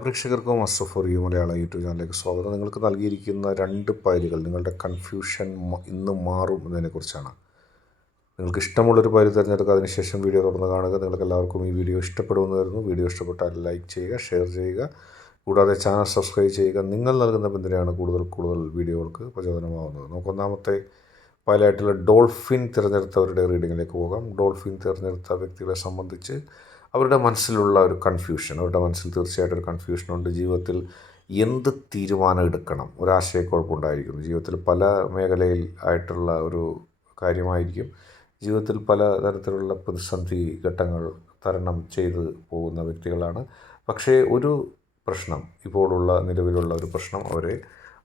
പ്രേക്ഷകർക്കും അസ്രഫ് യു മലയാള യൂട്യൂബ് ചാനലിലേക്ക് സ്വാഗതം. നിങ്ങൾക്ക് നൽകിയിരിക്കുന്ന രണ്ട് പൈലുകൾ നിങ്ങളുടെ കൺഫ്യൂഷൻ ഇന്ന് മാറും എന്നതിനെക്കുറിച്ചാണ്. നിങ്ങൾക്ക് ഇഷ്ടമുള്ളൊരു പൈൽ തിരഞ്ഞെടുക്കുക അതിനുശേഷം വീഡിയോ തുറന്ന് കാണുക. നിങ്ങൾക്ക് എല്ലാവർക്കും ഈ വീഡിയോ ഇഷ്ടപ്പെടുമെന്ന് വരുന്നു വീഡിയോ ഇഷ്ടപ്പെട്ടാൽ ലൈക്ക് ചെയ്യുക ഷെയർ ചെയ്യുക. കൂടാതെ ചാനൽ സബ്സ്ക്രൈബ് ചെയ്യുക. നിങ്ങൾ നൽകുന്ന പിന്തുണയാണ് കൂടുതൽ കൂടുതൽ വീഡിയോകൾക്ക് പ്രചോദനമാവുന്നത്. നമുക്ക് ഒന്നാമത്തെ പൈലായിട്ടുള്ള ഡോൾഫിൻ തിരഞ്ഞെടുത്തവരുടെ റീഡിങ്ങിലേക്ക് പോകാം. ഡോൾഫിൻ തിരഞ്ഞെടുത്ത വ്യക്തികളെ സംബന്ധിച്ച് അവരുടെ മനസ്സിലുള്ള ഒരു കൺഫ്യൂഷൻ അവരുടെ മനസ്സിൽ തീർച്ചയായിട്ടും ഒരു കൺഫ്യൂഷനുണ്ട് ജീവിതത്തിൽ എന്ത് തീരുമാനം എടുക്കണം? ഒരാശയക്കുഴപ്പമുണ്ടായിരിക്കുന്നു. ജീവിതത്തിൽ പല മേഖലയിൽ ആയിട്ടുള്ള ഒരു കാര്യമായിരിക്കും. ജീവിതത്തിൽ പല തരത്തിലുള്ള പ്രതിസന്ധി ഘട്ടങ്ങൾ തരണം ചെയ്ത് പോകുന്ന വ്യക്തികളാണ്. പക്ഷേ ഒരു പ്രശ്നം ഇപ്പോഴുള്ള നിലവിലുള്ള ഒരു പ്രശ്നം അവരെ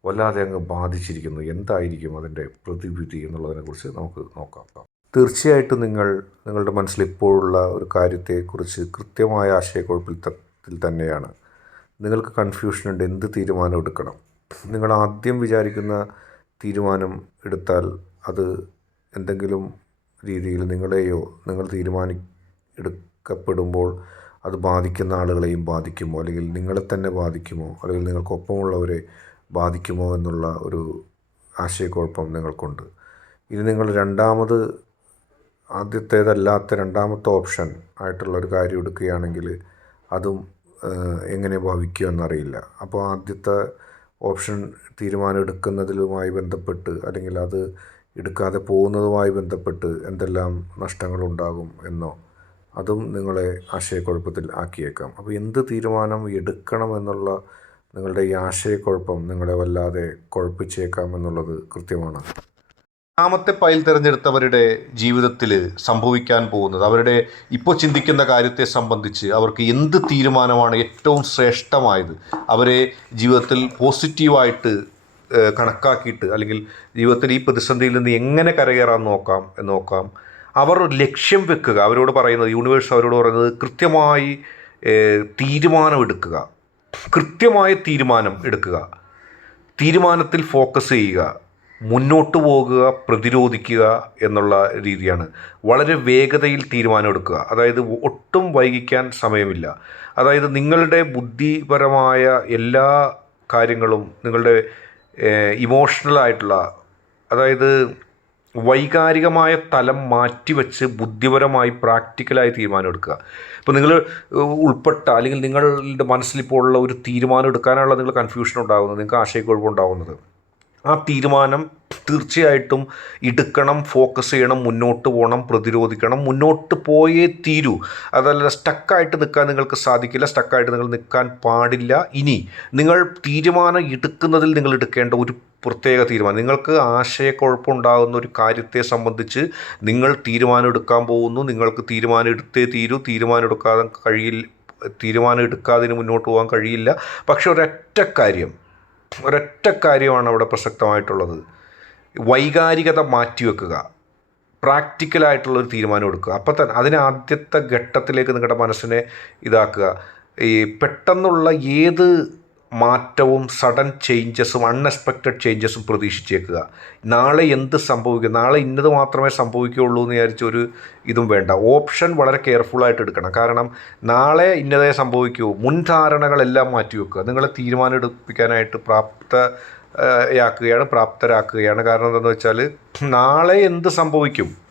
വല്ലാതെ അങ്ങ് ബാധിച്ചിരിക്കുന്നു. എന്തായിരിക്കും അതിന്റെ പ്രതിവിധി എന്നുള്ളതിനെക്കുറിച്ച് നമുക്ക് നോക്കാം. തീർച്ചയായിട്ടും നിങ്ങൾ നിങ്ങളുടെ മനസ്സിൽ ഇപ്പോഴുള്ള ഒരു കാര്യത്തെക്കുറിച്ച് കൃത്യമായ ആശയക്കുഴപ്പത്തിൽ തന്നെയാണ്. നിങ്ങൾക്ക് കൺഫ്യൂഷനുണ്ട് എന്ത് തീരുമാനം എടുക്കണം? നിങ്ങൾ ആദ്യം വിചാരിക്കുന്ന തീരുമാനം എടുത്താൽ അത് എന്തെങ്കിലും രീതിയിൽ നിങ്ങളെയോ നിങ്ങൾ തീരുമാനി എടുക്കപ്പെടുമ്പോൾ അത് ബാധിക്കുന്ന ആളുകളെയും ബാധിക്കുമോ? അല്ലെങ്കിൽ നിങ്ങളെ തന്നെ ബാധിക്കുമോ? അല്ലെങ്കിൽ നിങ്ങൾക്കൊപ്പമുള്ളവരെ ബാധിക്കുമോ? എന്നുള്ള ഒരു ആശയക്കുഴപ്പം നിങ്ങൾക്കുണ്ട്. ഇനി നിങ്ങൾ രണ്ടാമത് ആദ്യത്തേതല്ലാത്ത രണ്ടാമത്തെ ഓപ്ഷൻ ആയിട്ടുള്ള ഒരു കാര്യം എടുക്കുകയാണെങ്കിൽ അതും എങ്ങനെ ഭവിക്കുമെന്നറിയില്ല അപ്പോൾ ആദ്യത്തെ ഓപ്ഷൻ തീരുമാനം എടുക്കുന്നതിലുമായി ബന്ധപ്പെട്ട് അല്ലെങ്കിൽ അത് എടുക്കാതെ പോകുന്നതുമായി ബന്ധപ്പെട്ട് എന്തെല്ലാം നഷ്ടങ്ങളുണ്ടാകും എന്നോ അതും നിങ്ങളെ ആശയക്കുഴപ്പത്തിൽ ആക്കിയേക്കാം. അപ്പോൾ എന്ത് തീരുമാനം എടുക്കണം എന്നുള്ള നിങ്ങളുടെ ഈ ആശയക്കുഴപ്പം നിങ്ങളെ വല്ലാതെ കുഴപ്പിച്ചേക്കാം എന്നുള്ളത് കൃത്യമാണ്. രണ്ടാമത്തെ പൈൽ തിരഞ്ഞെടുത്തവരുടെ ജീവിതത്തിൽ സംഭവിക്കാൻ പോകുന്നത് അവരുടെ ഇപ്പോൾ ചിന്തിക്കുന്ന കാര്യത്തെ സംബന്ധിച്ച് അവർക്ക് എന്ത് തീരുമാനമാണ് ഏറ്റവും ശ്രേഷ്ഠമായത്? അവരെ ജീവിതത്തിൽ പോസിറ്റീവായിട്ട് കണക്കാക്കിയിട്ട് അല്ലെങ്കിൽ ജീവിതത്തിൽ ഈ പ്രതിസന്ധിയിൽ നിന്ന് എങ്ങനെ കരകയറാൻ നോക്കാം എന്ന് നോക്കാം. അവർ ലക്ഷ്യം വെക്കുക അവരോട് പറയുന്നത് യൂണിവേഴ്സ് അവരോട് പറയുന്നത് കൃത്യമായി തീരുമാനമെടുക്കുക കൃത്യമായ തീരുമാനം എടുക്കുക. തീരുമാനത്തിൽ ഫോക്കസ് ചെയ്യുക. മുന്നോട്ട് പോകുക പ്രതിരോധിക്കുക എന്നുള്ള രീതിയാണ്. വളരെ വേഗതയിൽ തീരുമാനമെടുക്കുക. അതായത് ഒട്ടും വൈകിക്കാൻ സമയമില്ല. അതായത് നിങ്ങളുടെ ബുദ്ധിപരമായ എല്ലാ കാര്യങ്ങളും നിങ്ങളുടെ ഇമോഷണലായിട്ടുള്ള അതായത് വൈകാരികമായ തലം മാറ്റിവെച്ച് ബുദ്ധിപരമായി പ്രാക്ടിക്കലായി തീരുമാനമെടുക്കുക. ഇപ്പോൾ നിങ്ങൾ ഉൾപ്പെട്ട അല്ലെങ്കിൽ നിങ്ങളുടെ മനസ്സിലിപ്പോൾ ഉള്ള ഒരു തീരുമാനം എടുക്കാനുള്ള നിങ്ങൾ കൺഫ്യൂഷൻ ഉണ്ടാകുന്നത് നിങ്ങൾക്ക് ആശയക്കുഴപ്പം ഉണ്ടാകുന്നത്. ആ തീരുമാനം തീർച്ചയായിട്ടും എടുക്കണം ഫോക്കസ് ചെയ്യണം മുന്നോട്ട് പോകണം പ്രതിരോധിക്കണം. മുന്നോട്ട് പോയേ തീരൂ. അതല്ല സ്റ്റക്കായിട്ട് നിൽക്കാൻ നിങ്ങൾക്ക് സാധിക്കില്ല സ്റ്റക്കായിട്ട് നിങ്ങൾ നിൽക്കാൻ പാടില്ല. ഇനി നിങ്ങൾ തീരുമാനം എടുക്കുന്നതിൽ നിങ്ങൾ എടുക്കേണ്ട ഒരു പ്രത്യേക തീരുമാനം. നിങ്ങൾക്ക് ആശയക്കുഴപ്പമുണ്ടാകുന്ന ഒരു കാര്യത്തെ സംബന്ധിച്ച് നിങ്ങൾ തീരുമാനം എടുക്കാൻ പോകുന്നു. നിങ്ങൾക്ക് തീരുമാനം എടുത്തേ തീരൂ. തീരുമാനം എടുക്കാതെ കഴിയില്ല തീരുമാനം എടുക്കാതെ മുന്നോട്ട് പോകാൻ കഴിയില്ല. പക്ഷെ ഒരൊറ്റ കാര്യം ഒരൊറ്റ കാര്യമാണ് അവിടെ പ്രസക്തമായിട്ടുള്ളത്. വൈകാരികത മാറ്റിവെക്കുക പ്രാക്ടിക്കലായിട്ടുള്ളൊരു തീരുമാനം എടുക്കുക. അപ്പം തന്നെ അതിന് ആദ്യത്തെ ഘട്ടത്തിലേക്ക് നിങ്ങളുടെ മനസ്സിനെ ഇതാക്കുക. ഈ പെട്ടെന്നുള്ള ഏത് മാറ്റവും സഡൻ ചേഞ്ചസും അൺഎക്സ്പെക്റ്റഡ് ചേഞ്ചസും പ്രതീക്ഷിച്ചേക്കുക. നാളെ എന്ത് സംഭവിക്കും? നാളെ ഇന്നത് മാത്രമേ സംഭവിക്കുകയുള്ളൂ എന്ന് വിചാരിച്ച ഒരു ഇതും വേണ്ട. ഓപ്ഷൻ വളരെ കെയർഫുള്ളായിട്ട് എടുക്കണം. കാരണം നാളെ ഇന്നതേ സംഭവിക്കൂ. മുൻധാരണകളെല്ലാം മാറ്റിവെക്കുക. നിങ്ങളെ തീരുമാനം എടുപ്പിക്കാനായിട്ട് പ്രാപ്ത യാക്കുകയാണ് പ്രാപ്തരാക്കുകയാണ്. കാരണം എന്താണെന്ന് വെച്ചാൽ നാളെ എന്ത് സംഭവിക്കും?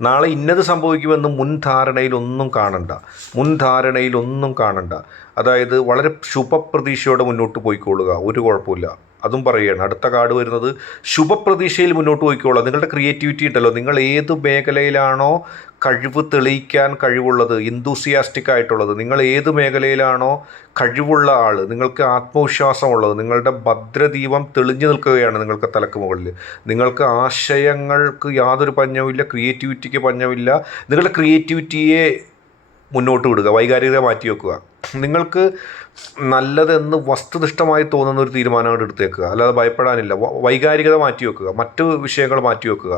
നാളെ ഇന്നത് സംഭവിക്കുമെന്ന് മുൻധാരണയിലൊന്നും കാണണ്ട. മുൻധാരണയിലൊന്നും കാണണ്ട. അതായത് വളരെ ശുഭപ്രതീക്ഷയോടെ മുന്നോട്ട് പോയിക്കൊള്ളുക. ഒരു കുഴപ്പമില്ല അതും പറയുകയാണ്. അടുത്ത കാർഡ് വരുന്നത് ശുഭപ്രതീക്ഷയിൽ മുന്നോട്ട് പോയിക്കോളാം. നിങ്ങളുടെ ക്രിയേറ്റിവിറ്റി ഉണ്ടല്ലോ. നിങ്ങൾ ഏത് മേഖലയിലാണോ കഴിവ് തെളിയിക്കാൻ കഴിവുള്ളത് ഇന്തൂസിയാസ്റ്റിക് ആയിട്ടുള്ളത് നിങ്ങൾ ഏത് മേഖലയിലാണോ കഴിവുള്ള ആൾ നിങ്ങൾക്ക് ആത്മവിശ്വാസമുള്ളത് നിങ്ങളുടെ ഭദ്രദീപം തെളിഞ്ഞു നിൽക്കുകയാണ് നിങ്ങൾക്ക് തലക്ക് മുകളിൽ. നിങ്ങൾക്ക് ആശയങ്ങൾക്ക് യാതൊരു പഞ്ഞവുമില്ല ക്രിയേറ്റിവിറ്റിക്ക് പഞ്ഞമില്ല നിങ്ങളുടെ ക്രിയേറ്റിവിറ്റിയെ മുന്നോട്ട് വിടുക വൈകാരികത മാറ്റി വെക്കുക നിങ്ങൾക്ക് നല്ലതെന്ന് വസ്തുനിഷ്ഠമായി തോന്നുന്ന ഒരു തീരുമാനം എടുത്തേക്കുക. അല്ലാതെ ഭയപ്പെടാനില്ല. വൈകാരികത മാറ്റി വെക്കുക മറ്റ് വിഷയങ്ങൾ മാറ്റി വെക്കുക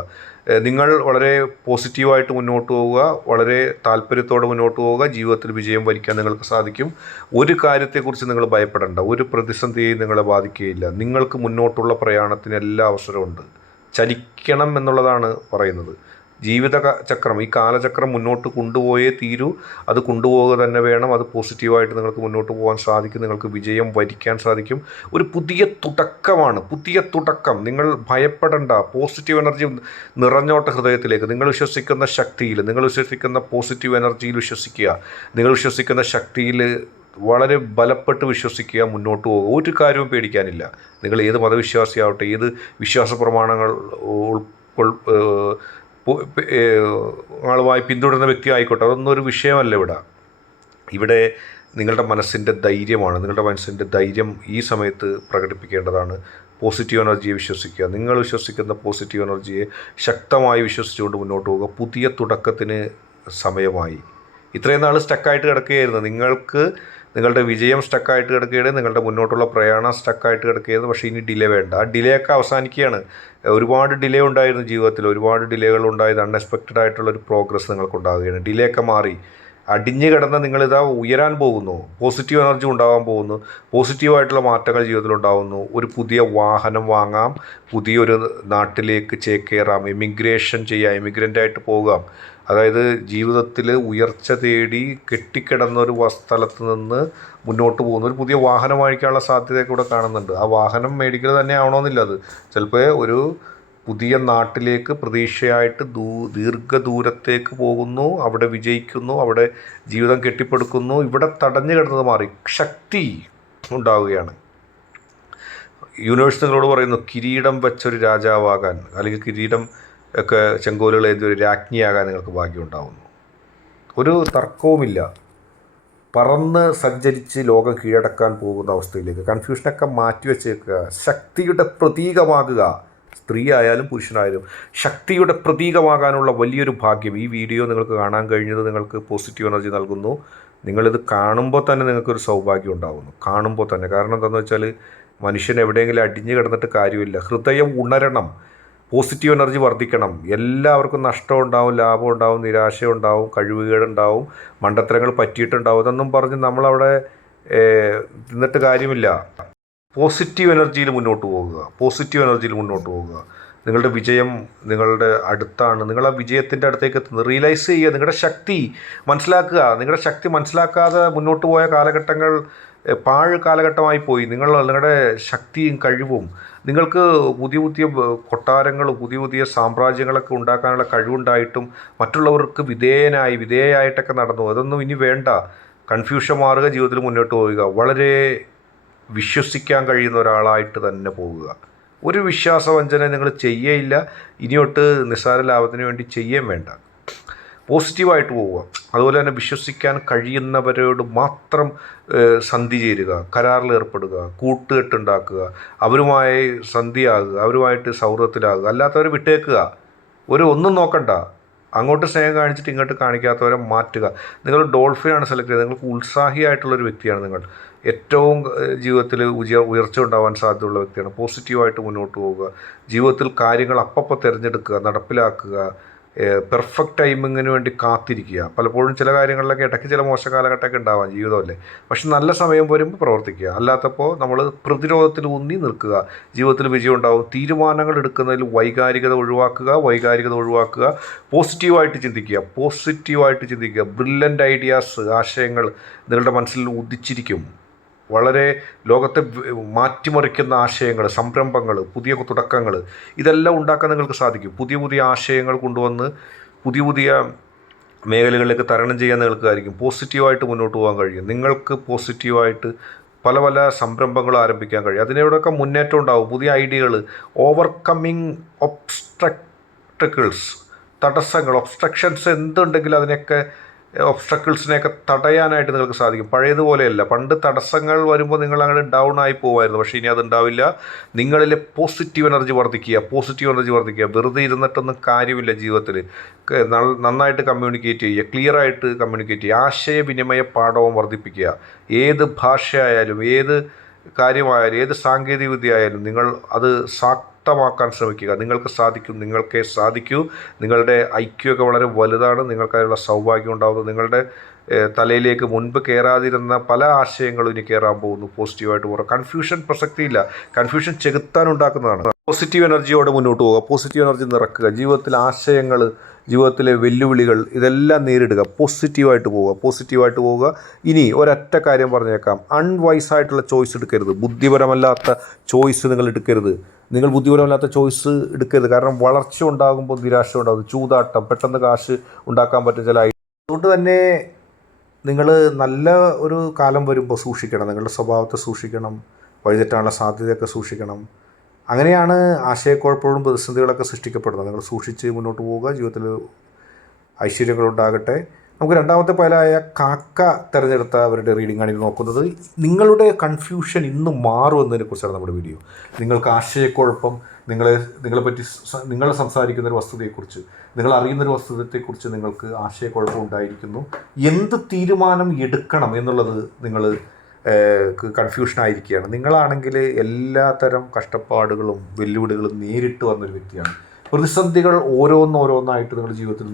നിങ്ങൾ വളരെ പോസിറ്റീവായിട്ട് മുന്നോട്ട് പോവുക വളരെ താല്പര്യത്തോടെ മുന്നോട്ട് പോവുക ജീവിതത്തിൽ വിജയം വരിക്കാൻ നിങ്ങൾക്ക് സാധിക്കും. ഒരു കാര്യത്തെക്കുറിച്ച് നിങ്ങൾ ഭയപ്പെടേണ്ട. ഒരു പ്രതിസന്ധിയെയും നിങ്ങളെ ബാധിക്കുകയില്ല. നിങ്ങൾക്ക് മുന്നോട്ടുള്ള പ്രയാണത്തിന് എല്ലാ അവസരമുണ്ട് ചലിക്കണം എന്നുള്ളതാണ് പറയുന്നത്. ജീവിത ചക്രം ഈ കാലചക്രം മുന്നോട്ട് കൊണ്ടുപോയേ തീരൂ. അത് കൊണ്ടുപോവുക തന്നെ വേണം. അത് പോസിറ്റീവായിട്ട് നിങ്ങൾക്ക് മുന്നോട്ട് പോകാൻ സാധിക്കും. നിങ്ങൾക്ക് വിജയം വരിക്കാൻ സാധിക്കും. ഒരു പുതിയ തുടക്കമാണ്. പുതിയ തുടക്കം. നിങ്ങൾ ഭയപ്പെടേണ്ട. പോസിറ്റീവ് എനർജി നിറഞ്ഞോട്ടെ ഹൃദയത്തിലേക്ക്. നിങ്ങൾ വിശ്വസിക്കുന്ന ശക്തിയിൽ നിങ്ങൾ വിശ്വസിക്കുന്ന പോസിറ്റീവ് എനർജിയിൽ വിശ്വസിക്കുക. നിങ്ങൾ വിശ്വസിക്കുന്ന ശക്തിയിൽ വളരെ ബലപ്പെട്ട് വിശ്വസിക്കുക മുന്നോട്ട് പോകുക ഒരു കാര്യവും പേടിക്കാനില്ല. നിങ്ങൾ ഏത് മതവിശ്വാസിയാവട്ടെ ഏത് വിശ്വാസ പ്രമാണങ്ങൾ ഏഹ് ആളുമായി പിന്തുടരുന്ന വ്യക്തി ആയിക്കോട്ടെ അതൊന്നും ഒരു വിഷയമല്ല ഇവിടെ. ഇവിടെ നിങ്ങളുടെ മനസ്സിന്റെ ധൈര്യമാണ്. നിങ്ങളുടെ മനസ്സിന്റെ ധൈര്യം ഈ സമയത്ത് പ്രകടിപ്പിക്കേണ്ടതാണ്. പോസിറ്റീവ് എനർജിയെ വിശ്വസിക്കുക. നിങ്ങൾ വിശ്വസിക്കുന്ന പോസിറ്റീവ് എനർജിയെ ശക്തമായി വിശ്വസിച്ചുകൊണ്ട് മുന്നോട്ട് പോവുക. പുതിയ തുടക്കത്തിന് സമയമായി. ഇത്രയും നാൾ സ്റ്റക്കായിട്ട് കിടക്കുകയായിരുന്നു. നിങ്ങൾക്ക് നിങ്ങളുടെ വിജയം സ്റ്റക്കായിട്ട് കിടക്കുകയാണ് നിങ്ങളുടെ മുന്നോട്ടുള്ള പ്രയാണം സ്റ്റക്കായിട്ട് കിടക്കുകയാണ് പക്ഷേ ഇനി ഡിലേ വേണ്ട. ആ ഡിലേ ഒക്കെ അവസാനിക്കുകയാണ്. ഒരുപാട് ഡിലേ ഉണ്ടായിരുന്നു ജീവിതത്തിൽ ഒരുപാട് ഡിലേകൾ ഉണ്ടായത് അൺഎക്സ്പെക്റ്റഡ് ആയിട്ടുള്ള ഒരു പ്രോഗ്രസ് നിങ്ങൾക്ക് ഉണ്ടാവുകയാണ് ഡിലേ ഒക്കെ മാറി. അടിഞ്ഞു കിടന്ന നിങ്ങളിതാ ഉയരാൻ പോകുന്നു. പോസിറ്റീവ് എനർജി ഉണ്ടാകാൻ പോകുന്നു. പോസിറ്റീവായിട്ടുള്ള മാറ്റങ്ങൾ ജീവിതത്തിൽ ഉണ്ടാകുന്നു ഒരു പുതിയ വാഹനം വാങ്ങാം. പുതിയൊരു നാട്ടിലേക്ക് ചേക്കേറാം. ഇമിഗ്രേഷൻ ചെയ്യാം. ഇമിഗ്രന്റായിട്ട് പോകാം. അതായത് ജീവിതത്തിൽ ഉയർച്ച തേടി കെട്ടിക്കിടന്ന ഒരു സ്ഥലത്ത് നിന്ന് മുന്നോട്ട് പോകുന്ന ഒരു പുതിയ വാഹനം വാങ്ങിക്കാനുള്ള സാധ്യതയൊക്കെ ഇവിടെ കാണുന്നുണ്ട്. ആ വാഹനം മേടിക്കൽ തന്നെ ആവണമെന്നില്ല അത്. ചിലപ്പോൾ ഒരു പുതിയ നാട്ടിലേക്ക് പ്രതീക്ഷയായിട്ട് ദൂ ദീർഘദൂരത്തേക്ക് പോകുന്നു അവിടെ വിജയിക്കുന്നു അവിടെ ജീവിതം കെട്ടിപ്പടുക്കുന്നു ഇവിടെ തടഞ്ഞു കിടന്നത് മാറി ശക്തി ഉണ്ടാവുകയാണ്. യൂണിവേഴ്സ് നിങ്ങളോട് പറയുന്നു കിരീടം വെച്ചൊരു രാജാവാകാൻ. അല്ലെങ്കിൽ കിരീടം ഒക്കെ ചെങ്കോലുകൾ ഏന്തി ഒരു രാജ്ഞിയാകാൻ നിങ്ങൾക്ക് ഭാഗ്യം ഉണ്ടാവുന്നു ഒരു തർക്കവുമില്ല. പറന്ന് സഞ്ചരിച്ച് ലോകം കീഴടക്കാൻ പോകുന്ന അവസ്ഥയിലേക്ക് കൺഫ്യൂഷനൊക്കെ മാറ്റിവെച്ചേക്കുക ശക്തിയുടെ പ്രതീകമാകുക. സ്ത്രീ ആയാലും പുരുഷനായാലും ശക്തിയുടെ പ്രതീകമാകാനുള്ള വലിയൊരു ഭാഗ്യം ഈ വീഡിയോ നിങ്ങൾക്ക് കാണാൻ കഴിഞ്ഞത് നിങ്ങൾക്ക് പോസിറ്റീവ് എനർജി നൽകുന്നു. നിങ്ങളിത് കാണുമ്പോൾ തന്നെ നിങ്ങൾക്കൊരു സൗഭാഗ്യം ഉണ്ടാകുന്നു കാണുമ്പോൾ തന്നെ. കാരണം എന്താണെന്ന് വെച്ചാൽ മനുഷ്യൻ എവിടെയെങ്കിലും അടിഞ്ഞു കിടന്നിട്ട് കാര്യമില്ല. ഹൃദയം ഉണരണം. Positive energy വർദ്ധിക്കണം. എല്ലാവർക്കും നഷ്ടം ഉണ്ടാവും ലാഭം ഉണ്ടാവും നിരാശ ഉണ്ടാവും കഴിവുകേടുണ്ടാവും മണ്ടത്തരങ്ങൾ പറ്റിയിട്ടുണ്ടാവും. ഇതൊന്നും പറഞ്ഞ് നമ്മളവിടെ നിന്നിട്ട് കാര്യമില്ല. പോസിറ്റീവ് എനർജിയിൽ മുന്നോട്ട് പോകുക. പോസിറ്റീവ് എനർജിയിൽ മുന്നോട്ട് പോകുക. നിങ്ങളുടെ വിജയം നിങ്ങളുടെ അടുത്താണ്. നിങ്ങൾ ആ വിജയത്തിന്റെ അടുത്തേക്ക് എത്തുന്നത്. റിയലൈസ് ചെയ്യുക. നിങ്ങളുടെ ശക്തി മനസ്സിലാക്കുക. നിങ്ങളുടെ ശക്തി മനസ്സിലാക്കാതെ മുന്നോട്ട് പോയ കാലഘട്ടങ്ങൾ പാഴ് കാലഘട്ടമായി പോയി. നിങ്ങൾ നിങ്ങളുടെ ശക്തിയും കഴിവും നിങ്ങൾക്ക് പുതിയ പുതിയ കൊട്ടാരങ്ങൾ പുതിയ പുതിയ സാമ്രാജ്യങ്ങളൊക്കെ ഉണ്ടാക്കാനുള്ള കഴിവുണ്ടായിട്ടും മറ്റുള്ളവർക്ക് വിധേയനായി വിധേയമായിട്ടൊക്കെ നടന്നു. അതൊന്നും ഇനി വേണ്ട. കൺഫ്യൂഷൻ മാറുക ജീവിതത്തിൽ മുന്നോട്ട് പോവുക. വളരെ വിശ്വസിക്കാൻ കഴിയുന്ന ഒരാളായിട്ട് തന്നെ പോവുക. ഒരു വിശ്വാസവഞ്ചന നിങ്ങൾ ചെയ്യേയില്ല. ഇനിയൊട്ട് നിസ്സാര ലാഭത്തിന് വേണ്ടി ചെയ്യുകയും വേണ്ട. പോസിറ്റീവായിട്ട് പോവുക. അതുപോലെ തന്നെ വിശ്വസിക്കാൻ കഴിയുന്നവരോട് മാത്രം സന്ധി ചേരുക. കരാറിൽ ഏർപ്പെടുക. കൂട്ടുകെട്ടുണ്ടാക്കുക. അവരുമായി സന്ധിയാകുക. അവരുമായിട്ട് സൗഹൃദത്തിലാകുക. അല്ലാത്തവരെ വിട്ടേക്കുക. ഒരു ഒന്നും നോക്കണ്ട. അങ്ങോട്ട് സ്നേഹം കാണിച്ചിട്ട് ഇങ്ങോട്ട് കാണിക്കാത്തവരെ മാറ്റുക. നിങ്ങൾ ഡോൾഫിനാണ് സെലക്ട് ചെയ്തത് നിങ്ങൾക്ക് ഉത്സാഹിയായിട്ടുള്ളൊരു വ്യക്തിയാണ് നിങ്ങൾ. ഏറ്റവും ജീവിതത്തിൽ ഉയർ ഉയർച്ച ഉണ്ടാവാൻ സാധ്യതയുള്ള വ്യക്തിയാണ്. പോസിറ്റീവായിട്ട് മുന്നോട്ട് പോവുക. ജീവിതത്തിൽ കാര്യങ്ങൾ അപ്പപ്പോൾ തിരഞ്ഞെടുക്കുക. നടപ്പിലാക്കുക. പെർഫെക്റ്റ് ടൈമിങ്ങിന് വേണ്ടി കാത്തിരിക്കുക. പലപ്പോഴും ചില കാര്യങ്ങളിലൊക്കെ ഇടയ്ക്ക് ചില മോശ കാലഘട്ടമൊക്കെ ഉണ്ടാവാം ജീവിതമല്ലേ. പക്ഷെ നല്ല സമയം വരുമ്പോൾ പ്രവർത്തിക്കുക. അല്ലാത്തപ്പോൾ നമ്മൾ പ്രതിരോധത്തിൽ ഊന്നി നിൽക്കുക. ജീവിതത്തിൽ വിജയം ഉണ്ടാവും. തീരുമാനങ്ങൾ എടുക്കുന്നതിൽ വൈകാരികത ഒഴിവാക്കുക വൈകാരികത ഒഴിവാക്കുക. പോസിറ്റീവായിട്ട് ചിന്തിക്കുക. പോസിറ്റീവായിട്ട് ചിന്തിക്കുക. ബ്രില്യന്റ് ഐഡിയാസ് ആശയങ്ങൾ നിങ്ങളുടെ മനസ്സിൽ ഉദിച്ചിരിക്കും. വളരെ ലോകത്തെ മാറ്റിമറിക്കുന്ന ആശയങ്ങൾ സംരംഭങ്ങൾ പുതിയ തുടക്കങ്ങൾ ഇതെല്ലാം ഉണ്ടാക്കാൻ നിങ്ങൾക്ക് സാധിക്കും. പുതിയ പുതിയ ആശയങ്ങൾ കൊണ്ടുവന്ന് പുതിയ പുതിയ മേഖലകളിലേക്ക് തരണം ചെയ്യാൻ നിങ്ങൾക്ക് ആയിരിക്കും പോസിറ്റീവായിട്ട് മുന്നോട്ട് പോകാൻ കഴിയും. നിങ്ങൾക്ക് പോസിറ്റീവായിട്ട് പല പല സംരംഭങ്ങൾ ആരംഭിക്കാൻ കഴിയും. അതിനോടൊക്കെ മുന്നേറ്റം ഉണ്ടാവും. പുതിയ ഐഡിയകൾ ഓവർകമ്മിങ് ഒബ്സ്ട്രക്ടിക്കിൾസ് തടസ്സങ്ങൾ ഒബ്സ്ട്രക്ഷൻസ് എന്തുണ്ടെങ്കിലും അതിനൊക്കെ ഒബ്സ്ട്രക്കിൾസിനെയൊക്കെ തടയാനായിട്ട് നിങ്ങൾക്ക് സാധിക്കും. പഴയതുപോലെയല്ല. പണ്ട് തടസ്സങ്ങൾ വരുമ്പോൾ നിങ്ങൾ അങ്ങനെ ഡൗൺ ആയി പോകുമായിരുന്നു പക്ഷേ ഇനി അതുണ്ടാവില്ല. നിങ്ങളിലെ പോസിറ്റീവ് എനർജി വർദ്ധിക്കുക. പോസിറ്റീവ് എനർജി വർദ്ധിക്കുക. വെറുതെ ഇരുന്നിട്ടൊന്നും കാര്യമില്ല ജീവിതത്തിൽ നന്നായിട്ട് കമ്മ്യൂണിക്കേറ്റ് ചെയ്യുക. ക്ലിയർ ആയിട്ട് കമ്മ്യൂണിക്കേറ്റ് ചെയ്യുക. ആശയവിനിമയ പാഠവും വർദ്ധിപ്പിക്കുക. ഏത് ഭാഷയായാലും ഏത് കാര്യമായാലും ഏത് സാങ്കേതികവിദ്യ ആയാലും നിങ്ങൾ അത് സാക്തമാക്കാൻ ശ്രമിക്കുക. നിങ്ങൾക്ക് സാധിക്കും നിങ്ങൾക്കേ സാധിക്കൂ. നിങ്ങളുടെ ഐക്യമൊക്കെ വളരെ വലുതാണ്. നിങ്ങൾക്കതിനുള്ള സൗഭാഗ്യം ഉണ്ടാകുന്നു നിങ്ങളുടെ തലയിലേക്ക് മുൻപ് കയറാതിരുന്ന പല ആശയങ്ങളും ഇനി കയറാൻ പോകുന്നു. പോസിറ്റീവായിട്ട് പോകുക കൺഫ്യൂഷൻ പ്രസക്തിയില്ല. കൺഫ്യൂഷൻ ചെകുത്താൻ ഉണ്ടാക്കുന്നതാണ്. പോസിറ്റീവ് എനർജിയോടെ മുന്നോട്ട് പോവുക. പോസിറ്റീവ് എനർജി നിറക്കുക. ജീവിതത്തിലെ ആശയങ്ങൾ ജീവിതത്തിലെ വെല്ലുവിളികൾ ഇതെല്ലാം നേരിടുക. പോസിറ്റീവായിട്ട് പോവുക. പോസിറ്റീവായിട്ട് പോവുക. ഇനി ഒരൊറ്റ കാര്യം പറഞ്ഞേക്കാം. അൺവൈസായിട്ടുള്ള ചോയ്സ് എടുക്കരുത്. ബുദ്ധിപരമല്ലാത്ത ചോയ്സ് നിങ്ങൾ എടുക്കരുത്. നിങ്ങൾ ബുദ്ധിപരമല്ലാത്ത ചോയ്സ് എടുക്കരുത്. കാരണം വളർച്ച ഉണ്ടാകുമ്പോൾ നിരാശ ഉണ്ടാകും. ചൂതാട്ടം പെട്ടെന്ന് കാശ് ഉണ്ടാക്കാൻ പറ്റും ചില അതുകൊണ്ട് തന്നെ നിങ്ങൾ നല്ല ഒരു കാലം വരുമ്പോൾ സൂക്ഷിക്കണം. നിങ്ങളുടെ സ്വഭാവത്തെ സൂക്ഷിക്കണം. വഴിതെറ്റാനുള്ള സാധ്യതയൊക്കെ സൂക്ഷിക്കണം. അങ്ങനെയാണ് ആശയക്കുഴപ്പവും പ്രതിസന്ധികളൊക്കെ സൃഷ്ടിക്കപ്പെടുന്നത്. നിങ്ങൾ സൂക്ഷിച്ച് മുന്നോട്ട് പോവുക. ജീവിതത്തിൽ ഐശ്വര്യങ്ങളുണ്ടാകട്ടെ നമുക്ക് രണ്ടാമത്തെ പയലായ കാക്ക തിരഞ്ഞെടുത്ത അവരുടെ റീഡിംഗ് ആണ് ഇത് നോക്കുന്നത്. നിങ്ങളുടെ കൺഫ്യൂഷൻ ഇന്ന് മാറുമെന്നതിനെ കുറിച്ചാണ് നമ്മുടെ വീഡിയോ നിങ്ങൾക്ക് ആശയക്കുഴപ്പം നിങ്ങളെ നിങ്ങളെ പറ്റി നിങ്ങൾ സംസാരിക്കുന്ന ഒരു വസ്തുതയെക്കുറിച്ച് നിങ്ങൾ അറിയുന്ന ഒരു വസ്തുതയെക്കുറിച്ച് നിങ്ങൾക്ക് ആശയക്കുഴപ്പം ഉണ്ടായിരിക്കുന്നു. എന്ത് തീരുമാനം എടുക്കണം എന്നുള്ളത് നിങ്ങൾ കൺഫ്യൂഷൻ ആയിരിക്കുകയാണ്. നിങ്ങളാണെങ്കിൽ എല്ലാത്തരം കഷ്ടപ്പാടുകളും വെല്ലുവിളികളും നേരിട്ട് വന്നൊരു വ്യക്തിയാണ്. പ്രതിസന്ധികൾ ഓരോന്നോരോന്നായിട്ട് നിങ്ങളുടെ ജീവിതത്തിൽ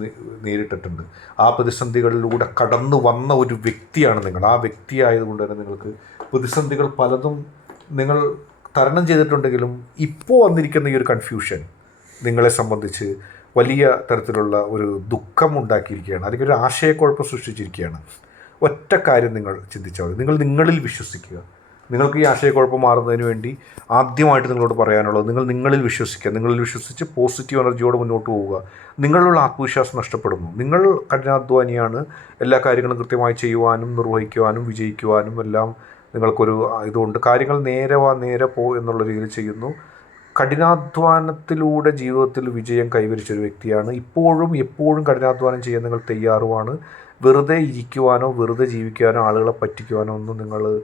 നേരിട്ടിട്ടുണ്ട്. ആ പ്രതിസന്ധികളിലൂടെ കടന്നു വന്ന ഒരു വ്യക്തിയാണ് നിങ്ങൾ. ആ വ്യക്തി ആയതുകൊണ്ട് തന്നെ നിങ്ങൾക്ക് പ്രതിസന്ധികൾ പലതും നിങ്ങൾ തരണം ചെയ്തിട്ടുണ്ടെങ്കിലും ഇപ്പോൾ വന്നിരിക്കുന്ന ഈ ഒരു കൺഫ്യൂഷൻ നിങ്ങളെ സംബന്ധിച്ച് വലിയ തരത്തിലുള്ള ഒരു ദുഃഖം ഉണ്ടാക്കിയിരിക്കുകയാണ്. അല്ലെങ്കിൽ ഒരു ആശയക്കുഴപ്പം സൃഷ്ടിച്ചിരിക്കുകയാണ്. ഒറ്റ കാര്യം നിങ്ങൾ ചിന്തിച്ചാൽ മതി. നിങ്ങൾ നിങ്ങളിൽ വിശ്വസിക്കുക. നിങ്ങൾക്ക് ഈ ആശയക്കുഴപ്പം മാറുന്നതിന് വേണ്ടി ആദ്യമായിട്ട് നിങ്ങളോട് പറയാനുള്ളത് നിങ്ങൾ നിങ്ങളിൽ വിശ്വസിക്കുക. നിങ്ങളിൽ വിശ്വസിച്ച് പോസിറ്റീവ് എനർജിയോടെ മുന്നോട്ട് പോവുക. നിങ്ങളിലുള്ള ആത്മവിശ്വാസം നഷ്ടപ്പെടുന്നു. നിങ്ങൾ കഠിനാധ്വാനിയാണ്. എല്ലാ കാര്യങ്ങളും കൃത്യമായി ചെയ്യുവാനും നിർവഹിക്കുവാനും വിജയിക്കുവാനും എല്ലാം നിങ്ങൾക്കൊരു ഇതുകൊണ്ട് കാര്യങ്ങൾ നേരെ വാ നേരെ പോ എന്നുള്ള രീതിയിൽ ചെയ്യുന്നു. കഠിനാധ്വാനത്തിലൂടെ ജീവിതത്തിൽ വിജയം കൈവരിച്ച ഒരു വ്യക്തിയാണ്. ഇപ്പോഴും എപ്പോഴും കഠിനാധ്വാനം ചെയ്യാൻ നിങ്ങൾ തയ്യാറുമാണ്. വെറുതെ ഇരിക്കുവാനോ വെറുതെ ജീവിക്കുവാനോ ആളുകളെ പറ്റിക്കുവാനോ ഒന്നും നിങ്ങൾ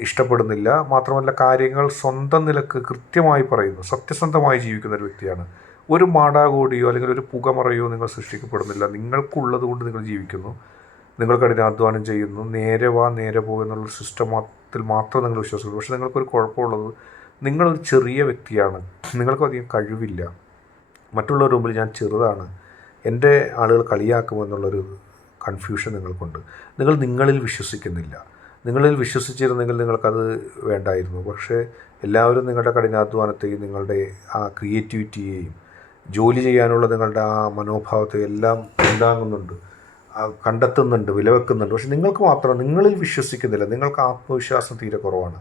ഇഷ്ടപ്പെടുന്നില്ല. മാത്രമല്ല കാര്യങ്ങൾ സ്വന്തം നിലയ്ക്ക് കൃത്യമായി പറയുന്നു. സത്യസന്ധമായി ജീവിക്കുന്ന ഒരു വ്യക്തിയാണ്. ഒരു മാടാകോടിയോ അല്ലെങ്കിൽ ഒരു പുകമറയോ നിങ്ങൾ സൃഷ്ടിക്കപ്പെടുന്നില്ല. നിങ്ങൾക്കുള്ളത് കൊണ്ട് നിങ്ങൾ ജീവിക്കുന്നു. നിങ്ങൾ കഠിനാധ്വാനം ചെയ്യുന്നു. നേരെ വാ നേരെ പോ എന്നുള്ള സിസ്റ്റമത്തിൽ മാത്രം നിങ്ങൾ വിശ്വസിക്കുന്നു. പക്ഷേ നിങ്ങൾക്കൊരു കുഴപ്പമുള്ളത് നിങ്ങളൊരു ചെറിയ വ്യക്തിയാണ്. നിങ്ങൾക്ക് അധികം കഴിവില്ല. മറ്റുള്ളവരുടെ മുമ്പിൽ ഞാൻ ചെറുതാണ്. എന്റെ ആളുകൾ കളിയാക്കുമെന്നുള്ളൊരു കൺഫ്യൂഷൻ നിങ്ങൾക്കുണ്ട്. നിങ്ങൾ നിങ്ങളിൽ വിശ്വസിക്കുന്നില്ല. നിങ്ങളിൽ വിശ്വസിച്ചിരുന്നെങ്കിൽ നിങ്ങൾക്കത് വേണ്ടായിരുന്നു. പക്ഷേ എല്ലാവരും നിങ്ങളുടെ കഠിനാധ്വാനത്തെയും നിങ്ങളുടെ ആ ക്രിയേറ്റിവിറ്റിയെയും ജോലി ചെയ്യാനുള്ള നിങ്ങളുടെ ആ മനോഭാവത്തെ എല്ലാം ഉണ്ടാകുന്നുണ്ട് കണ്ടെത്തുന്നുണ്ട് വിലവെക്കുന്നുണ്ട്. പക്ഷെ നിങ്ങൾക്ക് മാത്രം നിങ്ങളിൽ വിശ്വസിക്കുന്നില്ല. നിങ്ങൾക്ക് ആത്മവിശ്വാസം തീരെ കുറവാണ്.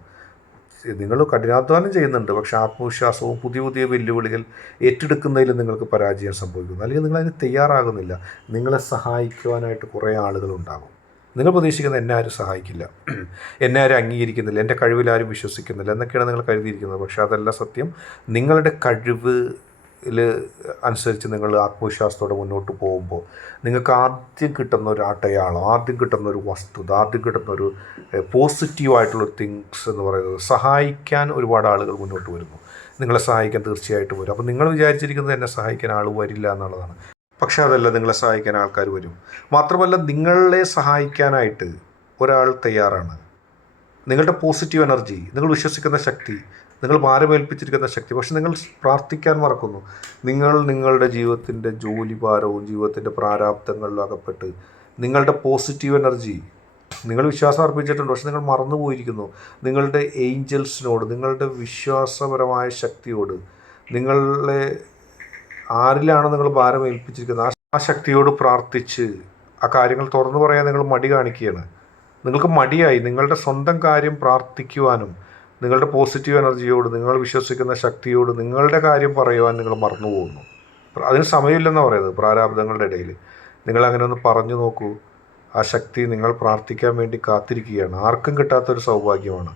നിങ്ങൾ കഠിനാധ്വാനം ചെയ്യുന്നുണ്ട് പക്ഷെ ആത്മവിശ്വാസവും പുതിയ പുതിയ വെല്ലുവിളികൾ ഏറ്റെടുക്കുന്നതിൽ നിങ്ങൾക്ക് പരാജയം സംഭവിക്കുന്നു. അല്ലെങ്കിൽ നിങ്ങൾ അതിന് തയ്യാറാകുന്നില്ല. നിങ്ങളെ സഹായിക്കുവാനായിട്ട് കുറേ ആളുകളുണ്ടാകും. നിങ്ങൾ പ്രതീക്ഷിക്കുന്ന എന്നെ ആരും സഹായിക്കില്ല. എന്നെ ആരും അംഗീകരിക്കുന്നില്ല. എന്റെ കഴിവിൽ വിശ്വസിക്കുന്നില്ല. എന്നൊക്കെയാണ് നിങ്ങൾ കരുതിയിരിക്കുന്നത്. പക്ഷേ അതല്ല സത്യം. നിങ്ങളുടെ കഴിവ് അനുസരിച്ച് നിങ്ങൾ ആത്മവിശ്വാസത്തോടെ മുന്നോട്ട് പോകുമ്പോൾ നിങ്ങൾക്ക് ആദ്യം കിട്ടുന്ന ഒരു അടയാളം ആദ്യം കിട്ടുന്ന ഒരു വസ്തുത ആദ്യം കിട്ടുന്ന ഒരു പോസിറ്റീവായിട്ടുള്ള തിങ്സ് എന്ന് പറയുന്നത് സഹായിക്കാൻ ഒരുപാട് ആളുകൾ മുന്നോട്ട് വരുന്നു. നിങ്ങളെ സഹായിക്കാൻ തീർച്ചയായിട്ടും വരും. അപ്പോൾ നിങ്ങൾ വിചാരിച്ചിരിക്കുന്നത് എന്നെ സഹായിക്കാൻ ആൾ വരില്ല എന്നുള്ളതാണ്. പക്ഷേ അതല്ല നിങ്ങളെ സഹായിക്കാൻ ആൾക്കാർ വരും. മാത്രമല്ല നിങ്ങളെ സഹായിക്കാനായിട്ട് ഒരാൾ തയ്യാറാണ്. നിങ്ങളുടെ പോസിറ്റീവ് എനർജി നിങ്ങൾ വിശ്വസിക്കുന്ന ശക്തി നിങ്ങൾ ഭാരമേൽപ്പിച്ചിരിക്കുന്ന ശക്തി പക്ഷെ നിങ്ങൾ പ്രാർത്ഥിക്കാൻ മറക്കുന്നു. നിങ്ങൾ നിങ്ങളുടെ ജീവിതത്തിന്റെ ജോലി ഭാരവും ജീവിതത്തിന്റെ പ്രാരാബ്ദങ്ങളിലും അകപ്പെട്ട് നിങ്ങളുടെ പോസിറ്റീവ് എനർജി നിങ്ങൾ വിശ്വാസം അർപ്പിച്ചിട്ടുണ്ട് പക്ഷെ നിങ്ങൾ മറന്നുപോയിരിക്കുന്നു. നിങ്ങളുടെ ഏഞ്ചൽസിനോട് നിങ്ങളുടെ വിശ്വാസപരമായ ശക്തിയോട് നിങ്ങളെ ആരിലാണ് നിങ്ങൾ ഭാരം ഏൽപ്പിച്ചിരിക്കുന്നത്? ആ ശക്തിയോട് പ്രാർത്ഥിച്ച് ആ കാര്യങ്ങൾ തുറന്നു പറയാൻ നിങ്ങൾ മടി കാണിക്കുകയാണ്. നിങ്ങൾക്ക് മടിയായി. നിങ്ങളുടെ സ്വന്തം കാര്യം പ്രാർത്ഥിക്കുവാനും നിങ്ങളുടെ പോസിറ്റീവ് എനർജിയോട് നിങ്ങൾ വിശ്വസിക്കുന്ന ശക്തിയോട് നിങ്ങളുടെ കാര്യം പറയുവാൻ നിങ്ങൾ മറന്നു പോകുന്നു അതിന് സമയമില്ലെന്നാണ് പറയുന്നത് പ്രാരാബ്ദങ്ങളുടെ ഇടയിൽ. നിങ്ങൾ അങ്ങനെ ഒന്ന് പറഞ്ഞു നോക്കൂ. ആ ശക്തി നിങ്ങൾ പ്രാർത്ഥിക്കാൻ വേണ്ടി കാത്തിരിക്കുകയാണ്. ആർക്കും കിട്ടാത്തൊരു സൗഭാഗ്യമാണ്.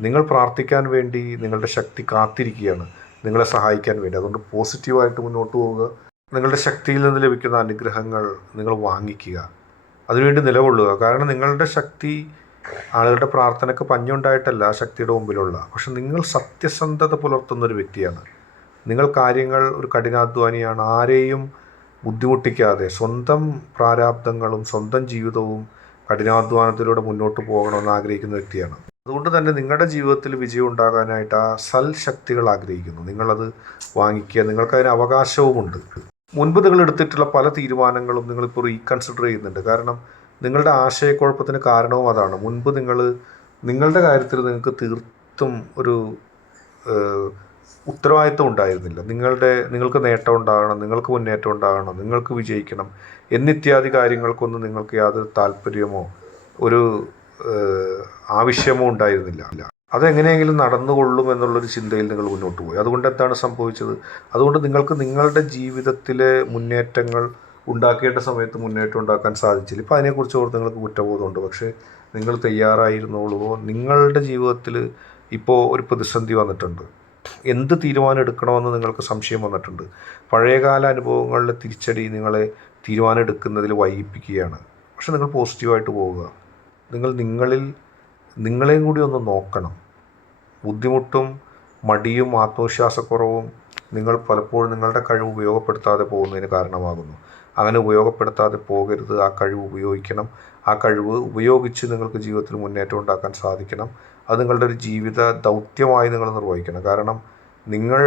നിങ്ങൾ പ്രാർത്ഥിക്കാൻ വേണ്ടി നിങ്ങളുടെ ശക്തി കാത്തിരിക്കുകയാണ്. നിങ്ങളെ സഹായിക്കാൻ വേണ്ടി. അതുകൊണ്ട് പോസിറ്റീവായിട്ട് മുന്നോട്ട് പോവുക. നിങ്ങളുടെ ശക്തിയിൽ നിന്ന് ലഭിക്കുന്ന അനുഗ്രഹങ്ങൾ നിങ്ങൾ വാങ്ങിക്കുക. അതിനുവേണ്ടി നിലകൊള്ളുക. കാരണം നിങ്ങളുടെ ശക്തി ആളുകളുടെ പ്രാർത്ഥനയ്ക്ക് പഞ്ഞുണ്ടായിട്ടല്ല ആ ശക്തിയുടെ മുമ്പിലുള്ള. പക്ഷെ നിങ്ങൾ സത്യസന്ധത പുലർത്തുന്ന ഒരു വ്യക്തിയാണ്. നിങ്ങൾ കാര്യങ്ങൾ ഒരു കഠിനാധ്വാനിയാണ്. ആരെയും ബുദ്ധിമുട്ടിക്കാതെ സ്വന്തം പ്രാരാബ്ദങ്ങളും സ്വന്തം ജീവിതവും കഠിനാധ്വാനത്തിലൂടെ മുന്നോട്ട് പോകണമെന്ന് ആഗ്രഹിക്കുന്ന വ്യക്തിയാണ്. അതുകൊണ്ട് തന്നെ നിങ്ങളുടെ ജീവിതത്തിൽ വിജയം ഉണ്ടാകാനായിട്ട് ആ സൽ ശക്തികൾ ആഗ്രഹിക്കുന്നു. നിങ്ങളത് വാങ്ങിക്കുക നിങ്ങൾക്കതിന് അവകാശവുമുണ്ട്. മുൻപ് നിങ്ങൾ എടുത്തിട്ടുള്ള പല തീരുമാനങ്ങളും നിങ്ങളിപ്പോൾ റീകൺസിഡർ ചെയ്യുന്നുണ്ട്. കാരണം നിങ്ങളുടെ ആശയക്കുഴപ്പത്തിന് കാരണവും അതാണ്. മുൻപ് നിങ്ങൾ നിങ്ങളുടെ കാര്യത്തിൽ നിങ്ങൾക്ക് തീർത്തും ഒരു ഉത്തരവാദിത്വം ഉണ്ടായിരുന്നില്ല. നിങ്ങളുടെ നിങ്ങൾക്ക് നേട്ടം ഉണ്ടാകണം നിങ്ങൾക്ക് മുന്നേറ്റം ഉണ്ടാകണം നിങ്ങൾക്ക് വിജയിക്കണം എന്നിത്യാദി കാര്യങ്ങൾക്കൊന്നും നിങ്ങൾക്ക് യാതൊരു താല്പര്യമോ ഒരു ആവശ്യമോ ഉണ്ടായിരുന്നില്ല. അതെങ്ങനെയെങ്കിലും നടന്നുകൊള്ളും എന്നുള്ളൊരു ചിന്തയിൽ നിങ്ങൾ മുന്നോട്ട് പോയി. അതുകൊണ്ട് എന്താണ് സംഭവിച്ചത്? അതുകൊണ്ട് നിങ്ങൾക്ക് നിങ്ങളുടെ ജീവിതത്തിലെ മുന്നേറ്റങ്ങൾ ഉണ്ടാക്കേണ്ട സമയത്ത് മുന്നേറ്റം ഉണ്ടാക്കാൻ സാധിച്ചില്ല. ഇപ്പോൾ അതിനെക്കുറിച്ച് ഓർത്ത് നിങ്ങൾക്ക് കുറ്റബോധമുണ്ട്. പക്ഷേ നിങ്ങൾ തയ്യാറായിരുന്നോളുവോ നിങ്ങളുടെ ജീവിതത്തിൽ ഇപ്പോൾ ഒരു പ്രതിസന്ധി വന്നിട്ടുണ്ട്. എന്ത് തീരുമാനം എടുക്കണമെന്ന് നിങ്ങൾക്ക് സംശയം വന്നിട്ടുണ്ട്? പഴയകാല അനുഭവങ്ങളിലെ തിരിച്ചടി നിങ്ങളെ തീരുമാനം എടുക്കുന്നതിൽ വൈകിപ്പിക്കുകയാണ്. പക്ഷെ നിങ്ങൾ പോസിറ്റീവായിട്ട് പോവുക. നിങ്ങൾ നിങ്ങളിൽ നിങ്ങളെയും കൂടി ഒന്ന് നോക്കണം. ബുദ്ധിമുട്ടും മടിയും ആത്മവിശ്വാസക്കുറവും നിങ്ങൾ പലപ്പോഴും നിങ്ങളുടെ കഴിവ് ഉപയോഗപ്പെടുത്താതെ പോകുന്നതിന് കാരണമാകുന്നു. അങ്ങനെ ഉപയോഗപ്പെടുത്താതെ പോകരുത്. ആ കഴിവ് ഉപയോഗിക്കണം. ആ കഴിവ് ഉപയോഗിച്ച് നിങ്ങൾക്ക് ജീവിതത്തിൽ മുന്നേറ്റം ഉണ്ടാക്കാൻ സാധിക്കണം. അത് നിങ്ങളുടെ ഒരു ജീവിത ദൗത്യമായി നിങ്ങൾ നിർവഹിക്കണം. കാരണം നിങ്ങൾ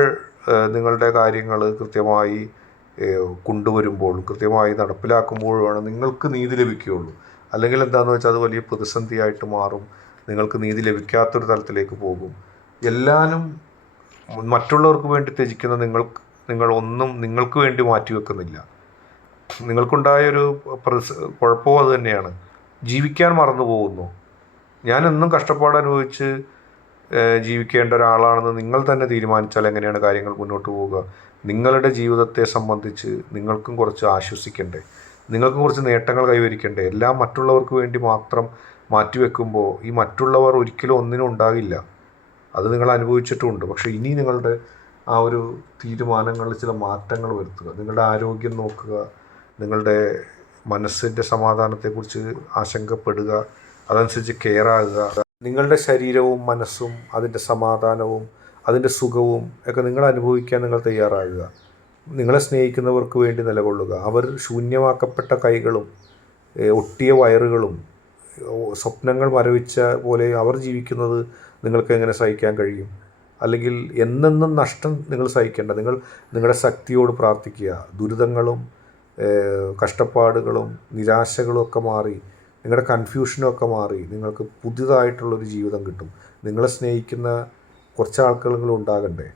നിങ്ങളുടെ കാര്യങ്ങൾ കൃത്യമായി കൊണ്ടുവരുമ്പോൾ കൃത്യമായി നടപ്പിലാക്കുമ്പോഴുമാണ് നിങ്ങൾക്ക് നീതി ലഭിക്കുകയുള്ളൂ. അല്ലെങ്കിൽ എന്താണെന്ന് വെച്ചാൽ അത് വലിയ പ്രതിസന്ധിയായിട്ട് മാറും. നിങ്ങൾക്ക് നീതി ലഭിക്കാത്തൊരു തലത്തിലേക്ക് പോകും. എല്ലാനും മറ്റുള്ളവർക്ക് വേണ്ടി ത്യജിക്കുന്ന നിങ്ങൾ നിങ്ങൾ ഒന്നും നിങ്ങൾക്ക് വേണ്ടി മാറ്റിവെക്കുന്നില്ല നിങ്ങൾക്കുണ്ടായൊരു പ്രസ് കുഴപ്പവും അത് തന്നെയാണ്. ജീവിക്കാൻ മറന്നു പോകുന്നു. ഞാൻ എന്നും കഷ്ടപ്പാട് അനുഭവിച്ച് ജീവിക്കേണ്ട ഒരാളാണെന്ന് നിങ്ങൾ തന്നെ തീരുമാനിച്ചാൽ എങ്ങനെയാണ് കാര്യങ്ങൾ മുന്നോട്ട് പോവുക? നിങ്ങളുടെ ജീവിതത്തെ സംബന്ധിച്ച് നിങ്ങൾക്കും കുറച്ച് ആശ്വസിക്കണ്ടേ? നിങ്ങൾക്കും കുറച്ച് നേട്ടങ്ങൾ കൈവരിക്കണ്ടേ? എല്ലാം മറ്റുള്ളവർക്ക് വേണ്ടി മാത്രം മാറ്റിവെക്കുമ്പോൾ ഈ മറ്റുള്ളവർ ഒരിക്കലും ഒന്നിനും ഉണ്ടാകില്ല. അത് നിങ്ങൾ അനുഭവിച്ചിട്ടുമുണ്ട്. പക്ഷേ ഇനി നിങ്ങളുടെ ആ ഒരു തീരുമാനങ്ങളിൽ ചില മാറ്റങ്ങൾ വരുത്തുക. നിങ്ങളുടെ ആരോഗ്യം നോക്കുക. നിങ്ങളുടെ മനസ്സിന്റെ സമാധാനത്തെക്കുറിച്ച് ആശങ്കപ്പെടുക. അതനുസരിച്ച് കെയർ ആകുക. നിങ്ങളുടെ ശരീരവും മനസ്സും അതിന്റെ സമാധാനവും അതിന്റെ സുഖവും ഒക്കെ നിങ്ങൾ അനുഭവിക്കാൻ നിങ്ങൾ തയ്യാറാകുക. നിങ്ങളെ സ്നേഹിക്കുന്നവർക്ക് വേണ്ടി നിലകൊള്ളുക. അവർ ശൂന്യമാക്കപ്പെട്ട കൈകളും ഒട്ടിയ വയറുകളും സ്വപ്നങ്ങൾ മരവിച്ച പോലെ അവർ ജീവിക്കുന്നത് നിങ്ങൾക്ക് എങ്ങനെ സഹിക്കാൻ കഴിയും? അല്ലെങ്കിൽ എന്നെന്നും നഷ്ടം നിങ്ങൾ സഹിക്കേണ്ട. നിങ്ങൾ നിങ്ങളുടെ ശക്തിയോട് പ്രാർത്ഥിക്കുക. ദുരിതങ്ങളും കഷ്ടപ്പാടുകളും നിരാശകളും ഒക്കെ മാറി നിങ്ങളുടെ കൺഫ്യൂഷനും ഒക്കെ മാറി നിങ്ങൾക്ക് പുതിയതായിട്ടുള്ളൊരു ജീവിതം കിട്ടും. നിങ്ങളെ സ്നേഹിക്കുന്ന കുറച്ച് ആൾക്കാരെങ്കിലും ഉണ്ടാകണ്ടേ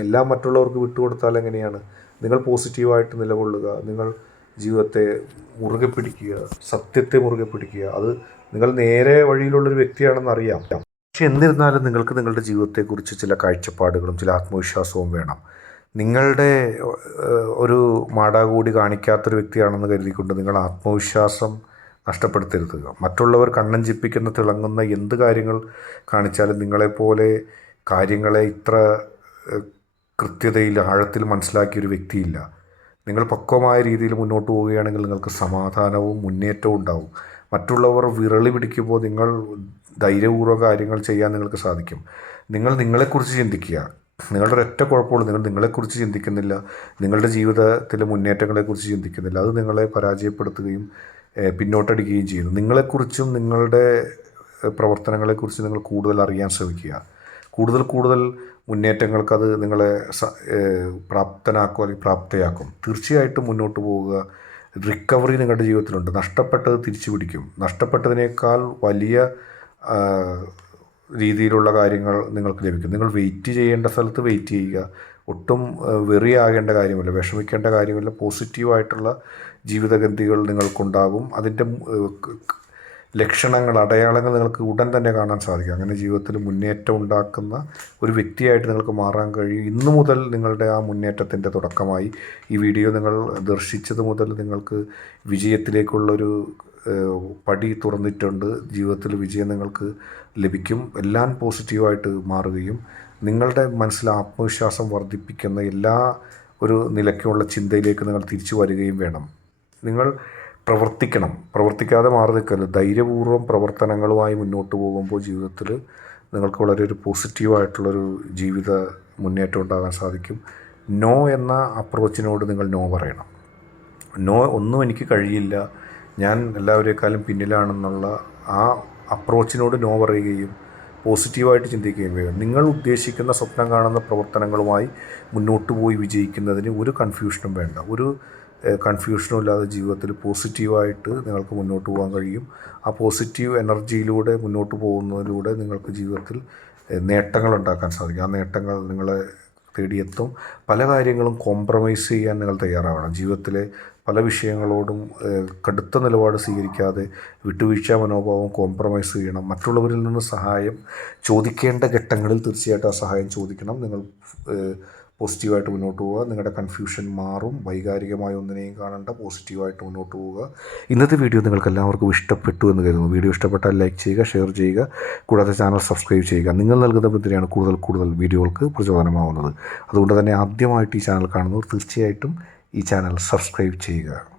എല്ലാം മറ്റുള്ളവർക്ക് വിട്ടുകൊടുത്താൽ എങ്ങനെയാണ്? നിങ്ങൾ പോസിറ്റീവായിട്ട് നിലകൊള്ളുക നിങ്ങൾ ജീവിതത്തെ മുറുകെ പിടിക്കുക സത്യത്തെ മുറുകെ പിടിക്കുക. അത് നിങ്ങൾ നേരെ വഴിയിലുള്ളൊരു വ്യക്തിയാണെന്ന് അറിയാം. പക്ഷെ എന്നിരുന്നാലും നിങ്ങൾക്ക് നിങ്ങളുടെ ജീവിതത്തെക്കുറിച്ച് ചില കാഴ്ചപ്പാടുകളും ചില ആത്മവിശ്വാസവും വേണം. നിങ്ങളുടെ ഒരു മാടാകൂടി കാണിക്കാത്തൊരു വ്യക്തിയാണെന്ന് കരുതിക്കൊണ്ട് നിങ്ങൾ ആത്മവിശ്വാസം നഷ്ടപ്പെടുത്തരുത്. മറ്റുള്ളവർ കണ്ണഞ്ചിപ്പിക്കുന്ന തിളങ്ങുന്ന എന്ത് കാര്യങ്ങൾ കാണിച്ചാലും നിങ്ങളെപ്പോലെ കാര്യങ്ങളെ ഇത്ര കൃത്യതയിൽ ആഴത്തിൽ മനസ്സിലാക്കിയ ഒരു വ്യക്തിയില്ല. നിങ്ങൾ പക്വമായ രീതിയിൽ മുന്നോട്ട് പോവുകയാണെങ്കിൽ നിങ്ങൾക്ക് സമാധാനവും മുന്നേറ്റവും ഉണ്ടാവും. മറ്റുള്ളവർ വിരളി പിടിക്കുമ്പോൾ നിങ്ങൾ ധൈര്യപൂർവം കാര്യങ്ങൾ ചെയ്യാൻ നിങ്ങൾക്ക് സാധിക്കും. നിങ്ങൾ നിങ്ങളെക്കുറിച്ച് ചിന്തിക്കുക. നിങ്ങളുടെ ഒരൊറ്റ കുഴപ്പമുള്ളൂ. നിങ്ങൾ നിങ്ങളെക്കുറിച്ച് ചിന്തിക്കുന്നില്ല. നിങ്ങളുടെ ജീവിതത്തിലെ മുന്നേറ്റങ്ങളെക്കുറിച്ച് ചിന്തിക്കുന്നില്ല. അത് നിങ്ങളെ പരാജയപ്പെടുത്തുകയും പിന്നോട്ടടിക്കുകയും ചെയ്യുന്നു. നിങ്ങളെക്കുറിച്ചും നിങ്ങളുടെ പ്രവർത്തനങ്ങളെക്കുറിച്ച് നിങ്ങൾ കൂടുതൽ അറിയാൻ ശ്രമിക്കുക. കൂടുതൽ കൂടുതൽ മുന്നേറ്റങ്ങൾക്ക് അത് നിങ്ങളെ പ്രാപ്തനാക്കും അല്ലെങ്കിൽ പ്രാപ്തയാക്കും. തീർച്ചയായിട്ടും മുന്നോട്ട് പോവുക. റിക്കവറി നിങ്ങളുടെ ജീവിതത്തിലുണ്ട്. നഷ്ടപ്പെട്ടത് തിരിച്ചു പിടിക്കും നഷ്ടപ്പെട്ടതിനേക്കാൾ വലിയ രീതിയിലുള്ള കാര്യങ്ങൾ നിങ്ങൾക്ക് ലഭിക്കും. നിങ്ങൾ വെയിറ്റ് ചെയ്യേണ്ട സ്ഥലത്ത് വെയിറ്റ് ചെയ്യുക. ഒട്ടും വെറി വെറിയാകേണ്ട കാര്യമില്ല. വിഷമിക്കേണ്ട കാര്യമില്ല. പോസിറ്റീവായിട്ടുള്ള ജീവിതഗന്ധികൾ നിങ്ങൾക്കുണ്ടാകും. അതിന്റെ ലക്ഷണങ്ങൾ അടയാളങ്ങൾ നിങ്ങൾക്ക് ഉടൻ തന്നെ കാണാൻ സാധിക്കും. അങ്ങനെ ജീവിതത്തിൽ മുന്നേറ്റം ഉണ്ടാക്കുന്ന ഒരു വ്യക്തിയായിട്ട് നിങ്ങൾക്ക് മാറാൻ കഴിയും. ഇന്നു മുതൽ നിങ്ങളുടെ ആ മുന്നേറ്റത്തിന്റെ തുടക്കമായി. ഈ വീഡിയോ നിങ്ങൾ ദർശിച്ചത് മുതൽ നിങ്ങൾക്ക് വിജയത്തിലേക്കുള്ളൊരു പടി തുറന്നിട്ടുണ്ട്. ജീവിതത്തിൽ വിജയം നിങ്ങൾക്ക് ലഭിക്കും. എല്ലാം പോസിറ്റീവായിട്ട് മാറുകയും നിങ്ങളുടെ മനസ്സിൽ ആത്മവിശ്വാസം വർദ്ധിപ്പിക്കുന്ന എല്ലാ ഒരു നിലയ്ക്കുമുള്ള ചിന്തയിലേക്ക് നിങ്ങൾ തിരിച്ചു വരികയും വേണം. നിങ്ങൾ പ്രവർത്തിക്കണം. പ്രവർത്തിക്കാതെ മാറി നിൽക്കരുത്. ധൈര്യപൂർവം പ്രവർത്തനങ്ങളുമായി മുന്നോട്ട് പോകുമ്പോൾ ജീവിതത്തിൽ നിങ്ങൾക്ക് വളരെ ഒരു പോസിറ്റീവായിട്ടുള്ളൊരു ജീവിത മുന്നേറ്റം ഉണ്ടാകാൻ സാധിക്കും. നോ എന്ന അപ്രോച്ചിനോട് നിങ്ങൾ നോ പറയണം. നോ ഒന്നും എനിക്ക് കഴിയില്ല. ഞാൻ എല്ലാവരേക്കാളും പിന്നിലാണെന്നുള്ള ആ അപ്രോച്ചിനോട് നോ പറയുകയും പോസിറ്റീവായിട്ട് ചിന്തിക്കുകയും വേണം. നിങ്ങൾ ഉദ്ദേശിക്കുന്ന സ്വപ്നം കാണുന്ന പ്രവർത്തനങ്ങളുമായി മുന്നോട്ട് പോയി വിജയിക്കുന്നതിന് ഒരു കൺഫ്യൂഷനും വേണ്ട. ഒരു കൺഫ്യൂഷനും ഇല്ലാതെ ജീവിതത്തിൽ പോസിറ്റീവായിട്ട് നിങ്ങൾക്ക് മുന്നോട്ട് പോകാൻ കഴിയും. ആ പോസിറ്റീവ് എനർജിയിലൂടെ മുന്നോട്ട് പോകുന്നതിലൂടെ നിങ്ങൾക്ക് ജീവിതത്തിൽ നേട്ടങ്ങൾ ഉണ്ടാക്കാൻ സാധിക്കും. ആ നേട്ടങ്ങൾ നിങ്ങളെ തേടിയെത്തും. പല കാര്യങ്ങളും കോംപ്രമൈസ് ചെയ്യാൻ നിങ്ങൾ തയ്യാറാവണം. ജീവിതത്തിലെ പല വിഷയങ്ങളോടും കടുത്ത നിലപാട് സ്വീകരിക്കാതെ വിട്ടുവീഴ്ച മനോഭാവം കോംപ്രമൈസ് ചെയ്യണം. മറ്റുള്ളവരിൽ നിന്ന് സഹായം ചോദിക്കേണ്ട ഘട്ടങ്ങളിൽ തീർച്ചയായിട്ടും ആ സഹായം ചോദിക്കണം. നിങ്ങൾ പോസിറ്റീവായിട്ട് മുന്നോട്ട് പോവുക. നിങ്ങളുടെ കൺഫ്യൂഷൻ മാറും. വൈകാരികമായ ഒന്നിനെയും കാണേണ്ട. പോസിറ്റീവായിട്ട് മുന്നോട്ട് പോവുക. ഇന്നത്തെ വീഡിയോ നിങ്ങൾക്ക് എല്ലാവർക്കും ഇഷ്ടപ്പെട്ടു എന്ന് കരുതുന്നു. വീഡിയോ ഇഷ്ടപ്പെട്ടാൽ ലൈക്ക് ചെയ്യുക ഷെയർ ചെയ്യുക. കൂടാതെ ചാനൽ സബ്സ്ക്രൈബ് ചെയ്യുക. നിങ്ങൾ നൽകുന്ന പിന്തുണയാണ് കൂടുതൽ കൂടുതൽ വീഡിയോകൾക്ക് പ്രചോദനമാവുന്നത്. അതുകൊണ്ട് തന്നെ ആദ്യമായിട്ട് ഈ ചാനൽ കാണുന്നവർ തീർച്ചയായിട്ടും ഈ ചാനൽ സബ്സ്ക്രൈബ് ചെയ്യുക.